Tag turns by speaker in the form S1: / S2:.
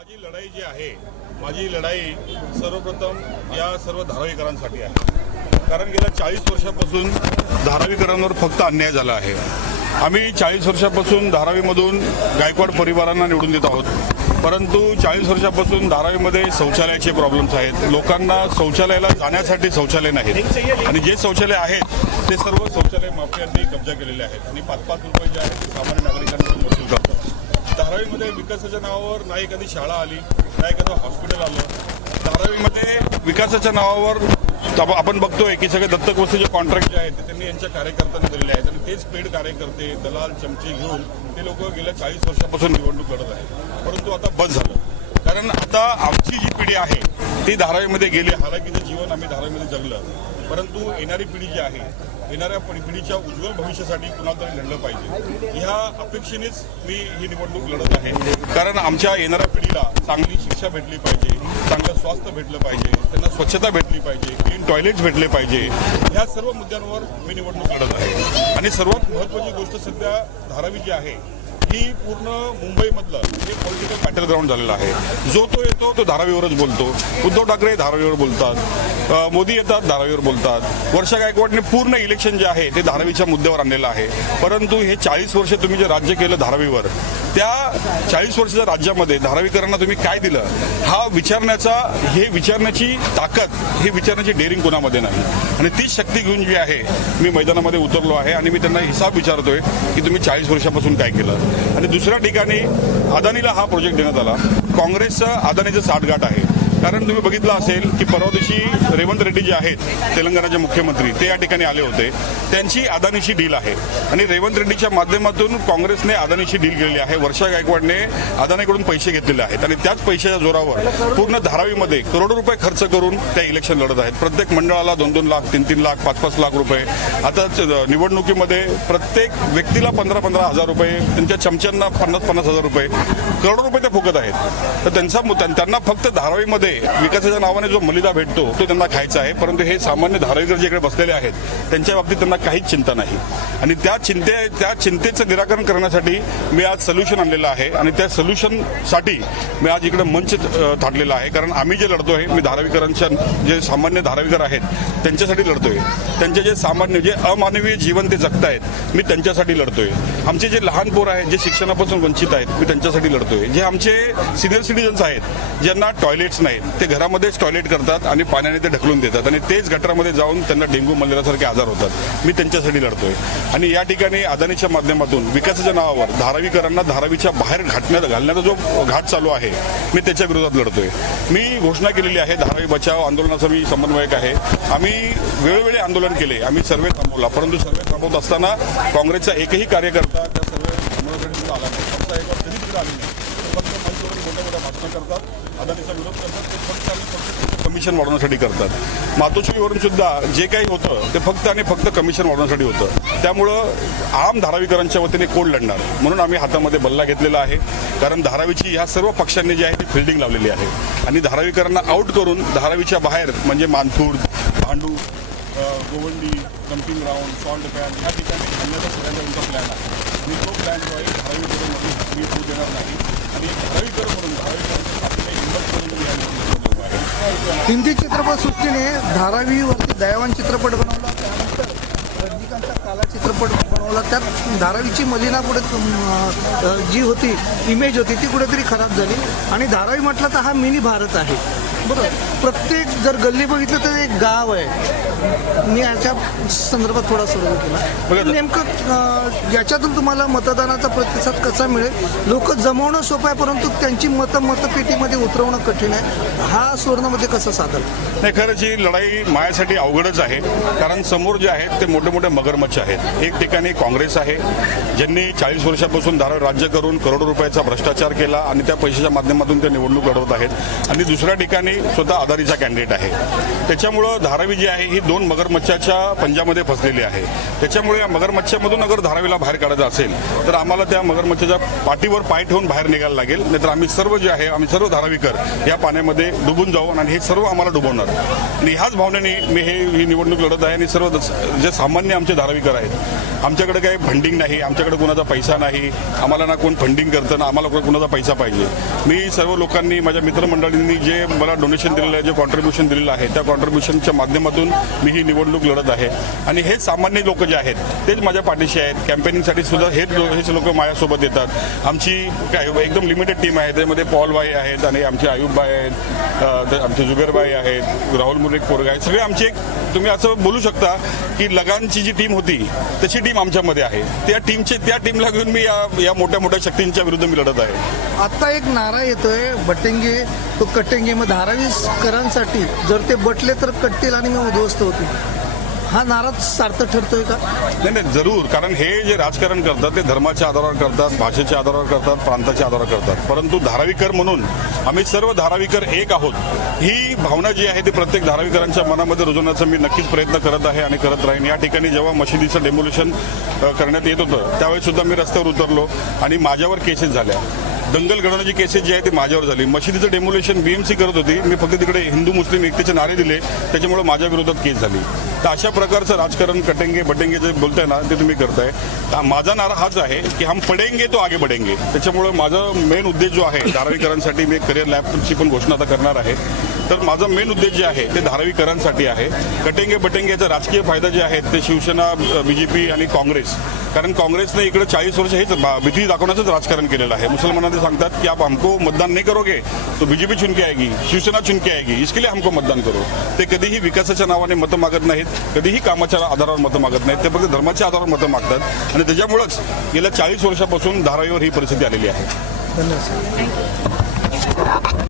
S1: माझी लढाई जी आहे माझी लढाई सर्वप्रथम या सर्व धारावीकरांसाठी आहे. कारण गेल्या चाळीस वर्षापासून धारावीकरांवर फक्त अन्याय झाला आहे. आम्ही चाळीस वर्षापासून धारावीमधून गायकवाड परिवारांना निवडून देत आहोत. परंतु चाळीस वर्षापासून धारावीमध्ये शौचालयाचे प्रॉब्लेम्स आहेत. लोकांना शौचालयाला जाण्यासाठी शौचालय नाहीत. आणि जे शौचालय आहेत ते सर्व शौचालय माफियांनी कब्जा केलेले आहेत. आणि पाच पाच रुपये जे आहेत ते सामान्य नागरिकांना वसूल करतात. धारावीमध्ये विकासाच्या नावावर ना एखादी शाळा आली ना एखादं हॉस्पिटल आलं. धारावीमध्ये विकासाच्या नावावर आपण बघतोय की सगळे दत्तक वस्तूचे कॉन्ट्रॅक्ट जे आहेत ते त्यांनी यांच्या कार्यकर्त्यांना दिलेले आहेत. आणि तेच पेड कार्यकर्ते दलाल चमचे घेऊन ते लोक गेल्या चाळीस वर्षापासून निवडणूक लढत आहेत. परंतु आता बंद झालं. कारण आता आमची जी पिढी आहे ती धारावीमध्ये गेली. हालाकीचं जीवन आम्ही धारावीमध्ये जगलं. परंतु येणारी पिढी जी आहे येणाऱ्या पिढीच्या उज्ज्वल भविष्यासाठी कुणाला तरी लढलं पाहिजे. ह्या अपेक्षेनेच मी ही निवडणूक लढत आहे. कारण आमच्या येणाऱ्या पिढीला चांगली शिक्षा भेटली पाहिजे चांगलं स्वास्थ्य भेटलं पाहिजे त्यांना स्वच्छता भेटली पाहिजे क्लीन टॉयलेट्स भेटले पाहिजे. ह्या सर्व मुद्द्यांवर मी निवडणूक लढत आहे. आणि सर्वात महत्त्वाची गोष्ट सध्या धारावी जी आहे ही पूर्ण मुंबईमधलं एक पॉलिटिकल बॅटल ग्राउंड झालेलं आहे. जो तो येतो तो धारावीवरच बोलतो. उद्धव ठाकरे धारावीवर बोलतात. मोदी येतात धारावीवर बोलतात. वर्षा गायकवाडने पूर्ण इलेक्शन जे आहे ते धारावीच्या मुद्द्यावर आणलेलं आहे. परंतु हे चाळीस वर्ष तुम्ही जे राज्य केलं धारावीवर त्या चाळीस वर्षाच्या राज्यामध्ये धारावीकरांना तुम्ही काय दिलं? हा विचारण्याचा हे विचारण्याची ताकद हे विचारण्याची डेअरिंग कोणामध्ये नाही. आणि तीच शक्ती घेऊन जी आहे मी मैदानामध्ये उतरलो आहे आणि मी त्यांना हिसाब विचारतोय की तुम्ही चाळीस वर्षापासून काय केलं? आणि दुसऱ्या ठिकाणी अदानीला हा प्रोजेक्ट देण्यात आला. काँग्रेसचं अदानीचं साठगाठ आहे. कारण तुम्ही बघितलं असेल की परवा दिवशी रेवंत रेड्डी जे आहेत तेलंगणाचे मुख्यमंत्री ते या ठिकाणी आले होते. त्यांची अदानीशी डील आहे. आणि रेवंत रेड्डीच्या माध्यमातून काँग्रेसने अदानीशी डील केलेली आहे. वर्षा गायकवाडने अदानीकडून पैसे घेतलेले आहेत. आणि त्याच पैशाच्या जोरावर पूर्ण धारावीमध्ये करोडो रुपये खर्च करून त्या इलेक्शन लढत आहेत. प्रत्येक मंडळाला दोन दोन लाख तीन तीन लाख पाच पाच लाख रुपये. आता च- निवडणुकीमध्ये प्रत्येक व्यक्तीला पंधरा पंधरा हजार रुपये त्यांच्या चमच्यांना पन्नास पन्नास हजार रुपये. करोडो रुपये ते फुकत आहेत. तर त्यांचा त्यांना फक्त धारावीमध्ये विकासाच्या नावाने जो मलिदा भेटतो तो त्यांना खायचा आहे. परंतु हे सामान्य धारावीकर जे इकडे बसलेले आहेत त्यांच्या बाबतीत त्यांना काहीच चिंता नाही. आणि त्या चिंते त्या चिंतेचं निराकरण करण्यासाठी मी आज सोल्युशन आणलेलं आहे. आणि त्या सोल्युशनसाठी मी आज इकडे मंच थाटलेला आहे. कारण आम्ही जे लढतो आहे मी धारावीकरांच्या जे सामान्य धारावीकर आहेत त्यांच्यासाठी लढतोय. त्यांचे जे सामान्य जे अमानवीय जीवन ते जगतायत मी त्यांच्यासाठी लढतोय. आमचे जे लहान पोर आहेत जे शिक्षणापासून वंचित आहेत मी त्यांच्यासाठी लढतोय. जे आमचे सिनियर सिटीजन्स आहेत ज्यांना टॉयलेट्स नाहीत ते घरामध्येच टॉयलेट करतात आणि पाण्याने ते ढकलून देतात. आणि तेच गटारामध्ये जाऊन त्यांना डेंग्यू मलेरियासारखे आजार होतात. मी त्यांच्यासाठी लढतोय. आणि या ठिकाणी अदानीच्या माध्यमातून विकासाच्या नावावर धारावीकरांना धारावीच्या बाहेर घाटण्यात घालण्याचा जो घाट चालू आहे मी त्याच्या विरोधात लढतोय. मी घोषणा केलेली आहे धारावी बचाव आंदोलनाचा मी समन्वयक आहे. आम्ही वेळोवेळी आंदोलन केले. आम्ही सर्वे थांबवला. परंतु सर्वे थांबवत असताना काँग्रेसचा एकही कार्यकर्ता त्या सर्वे आला नाही. मोठ्या मोठ्या भाषणं करतात. अदानीचा विरोध करतात. ते फक्त आणि फक्त कमिशन वाढवण्यासाठी करतात. मातोश्रीवरून सुद्धा जे काही होतं ते फक्त आणि फक्त कमिशन वाढवण्यासाठी होतं. त्यामुळं आम धारावीकरांच्या वतीने कोण लढणार? म्हणून आम्ही हातामध्ये बल्ला घेतलेला आहे. कारण धारावीची ह्या सर्व पक्षांनी जी आहे ती फिल्डिंग लावलेली आहे. आणि धारावीकरांना आउट करून धारावीच्या बाहेर म्हणजे Manpur Bhandup Govandi dumping ground salt pan या ठिकाणी आणण्याचा सगळ्यांचा तुमचा प्लॅन आहे. आणि तो प्लॅन जो आहे धारावीकडे मध्ये मी होऊ देणार नाही आणि एक धारावीकर म्हणून धारावीकरांच्या पाठीला हिंमत करून मी या निवडणुकीत उभा
S2: हिंदी चित्रपटसृष्टीने धारावीवरती दयावान चित्रपट बनवला. त्यानंतर रजनीकांतचा काला चित्रपट बनवला. त्यात धारावीची मलिना पुढे जी होती इमेज होती ती कुठेतरी खराब झाली. आणि धारावी म्हटलं तर हा मिनी भारत आहे. बरोबर. प्रत्येक जर गल्ली बघितलं तर एक गाव आहे. मी याच्या संदर्भात थोडा सर्व केला. नेमकं याच्यातून तुम्हाला मतदानाचा प्रतिसाद कसा मिळेल? लोक जमवणं सोपं आहे परंतु त्यांची मतं मतपेटीमध्ये उतरवणं कठीण आहे. हा सुवर्णामध्ये कसं साधल
S1: नाही खरंच ही लढाई माझ्यासाठी अवघडच आहे. कारण समोर जे आहेत ते मोठे मोठे मगरमच्छ आहेत. एक ठिकाणी काँग्रेस आहे ज्यांनी चाळीस वर्षापासून धारावी राज्य करून करोडो रुपयाचा भ्रष्टाचार केला आणि त्या पैशाच्या माध्यमातून ते निवडणूक लढवत आहेत. आणि दुसऱ्या ठिकाणी स्वतः आदारीचा कॅन्डिडेट आहे. त्याच्यामुळं धारावी जी आहे ही दोन मगरमच्छाच्या पंजामध्ये फसलेली आहे. त्याच्यामुळे या मगरमच्छामधून अगर धारावीला बाहेर काढायचं असेल तर आम्हाला त्या मगरमच्छाच्या पाठीवर पाय ठेवून बाहेर निघायला लागेल. नाहीतर आम्ही सर्व जे आहे आम्ही सर्व धारावीकर या पाण्यामध्ये डुबून जाऊ आणि हे सर्व आम्हाला डुबवणार. आणि ह्याच भावनेने मी हे ही निवडणूक लढत आहे आणि सर्व जे सामान्य आमचे धारावीकर आहेत आमच्याकडे काही फंडिंग नाही आमच्याकडे कोणाचा पैसा नाही आम्हाला ना कोण फंडिंग करतं ना आम्हाला कोणाचा पैसा पाहिजे. मी सर्व लोकांनी माझ्या मित्रमंडळींनी जे मला डोनेशन दिलेलं आहे जे कॉन्ट्रीब्युशन दिलेलं आहे त्या कॉन्ट्रीब्युशनच्या माध्यमातून मी ही निवडणूक लढत आहे. आणि हे सामान्य लोक जे आहेत तेच माझ्या पाठीशी आहेत. कॅम्पेनिंगसाठी सुद्धा हेच हेच लोक माझ्यासोबत येतात. आमची काय एकदम लिमिटेड टीम आहे. त्यामध्ये पॉलबाई आहेत आणि आमचे आयुबबाई आहेत आमचे जुगरबाई आहेत राहुल मुरेक पोरग आहेत. सगळे आमचे एक तुम्ही असं बोलू शकता की लगानची जी टीम होती तशी टीम आमच्यामध्ये आहे. त्या टीमचे त्या टीमला घेऊन मी या या मोठ्या मोठ्या शक्तींच्या विरुद्ध मी लढत आहे.
S2: आता एक नारा येतोय बटेंगे तो कटेंगे मग धारावीकरांसाठी जर ते बटले तर कटतील आणि मग उद्ध्वस्त होतील हा नारा सार्थक ठरतोय का?
S1: नाही नाही जरूर. कारण हे जे राजकारण करतात ते धर्माच्या आधारावर करतात भाषेच्या आधारावर करतात प्रांताच्या आधारावर करतात. परंतु धारावीकर म्हणून आम्ही सर्व धारावीकर एक आहोत. ही भावना जी आहे ती प्रत्येक धारावीकरांच्या मनामध्ये रुजवण्याचा मी नक्कीच प्रयत्न करत आहे आणि करत राहीन. या ठिकाणी जेव्हा मशिदीचं डेमोल्युशन करण्यात येत होतं त्यावेळी सुद्धा मी रस्त्यावर उतरलो आणि माझ्यावर केसेस झाल्या. दंगल घडवण्याची केसेस जी आहे ती माझ्यावर झाली. मशिदीचं डेमोलेशन बीएमसी करत होती. मी फक्त तिकडे हिंदू मुस्लिम एकतेचे नारे दिले. त्याच्यामुळे माझ्या विरोधात केस झाली. तर अशा प्रकारचं राजकारण कटेंगे बटेंगे जे बोलताय ना ते तुम्ही करताय. तर माझा नारा हाच आहे की हम पडेंगे तो आगे बढेंगे. त्याच्यामुळे माझा मेन उद्देश जो आहे धारावीकरांसाठी मी करिअर लॅबची पण घोषणा आता करणार आहे. तर माझा मेन उद्देश जे आहे ते धारावीकरांसाठी आहे. कटेंगे बटेंगेचा राजकीय फायदा जे आहे ते शिवसेना बीजेपी आणि काँग्रेस. कारण काँग्रेसने इकडे चाळीस वर्ष हेच भा- भीती दाखवण्याचंच राजकारण केलेलं आहे. मुसलमानांना ते सांगतात की आप हमको मतदान नहीं करोगे तो बीजेपी चुन के आएगी शिवसेना चुन के आएगी. इसके लिए हमको मतदान करो. ते कधीही विकासाच्या नावाने मतं मागत नाहीत कधीही कामाच्या आधारावर मतं मागत नाहीत. ते फक्त धर्माच्या आधारावर मतं मागतात. आणि त्याच्यामुळंच गेल्या चाळीस वर्षापासून धारावीवर ही परिस्थिती आलेली आहे.
S2: धन्यवाद